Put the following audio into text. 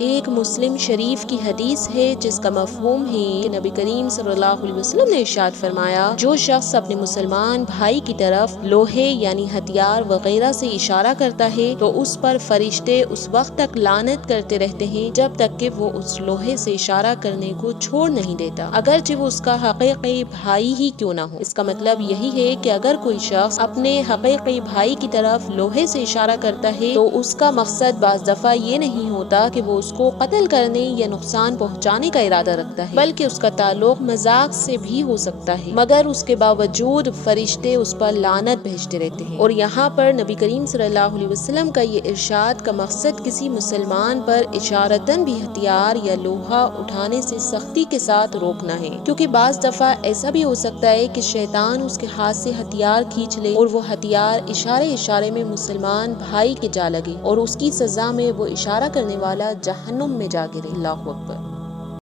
ایک مسلم شریف کی حدیث ہے جس کا مفہوم ہے کہ نبی کریم صلی اللہ علیہ وسلم نے ارشاد فرمایا، جو شخص اپنے مسلمان بھائی کی طرف لوہے یعنی ہتھیار وغیرہ سے اشارہ کرتا ہے تو اس پر فرشتے اس وقت تک لعنت کرتے رہتے ہیں جب تک کہ وہ اس لوہے سے اشارہ کرنے کو چھوڑ نہیں دیتا، اگرچہ وہ اس کا حقیقی بھائی ہی کیوں نہ ہو۔ اس کا مطلب یہی ہے کہ اگر کوئی شخص اپنے حقیقی بھائی کی طرف لوہے سے اشارہ کرتا ہے تو اس کا مقصد بعض دفعہ یہ نہیں ہوتا کہ وہ اس کو قتل کرنے یا نقصان پہنچانے کا ارادہ رکھتا ہے، بلکہ اس کا تعلق مذاق سے بھی ہو سکتا ہے، مگر اس کے باوجود فرشتے اس پر لعنت بھیجتے رہتے ہیں۔ اور یہاں پر نبی کریم صلی اللہ علیہ وسلم کا یہ ارشاد کا مقصد کسی مسلمان پر اشارتاً بھی ہتھیار یا لوہا اٹھانے سے سختی کے ساتھ روکنا ہے، کیونکہ بعض دفعہ ایسا بھی ہو سکتا ہے کہ شیطان اس کے ہاتھ سے ہتھیار کھینچ لے اور وہ ہتھیار اشارے میں مسلمان بھائی کے جا لگے اور اس کی سزا میں وہ اشارہ کرنے والا جہنم میں جا گرے۔ اللہ اکبر۔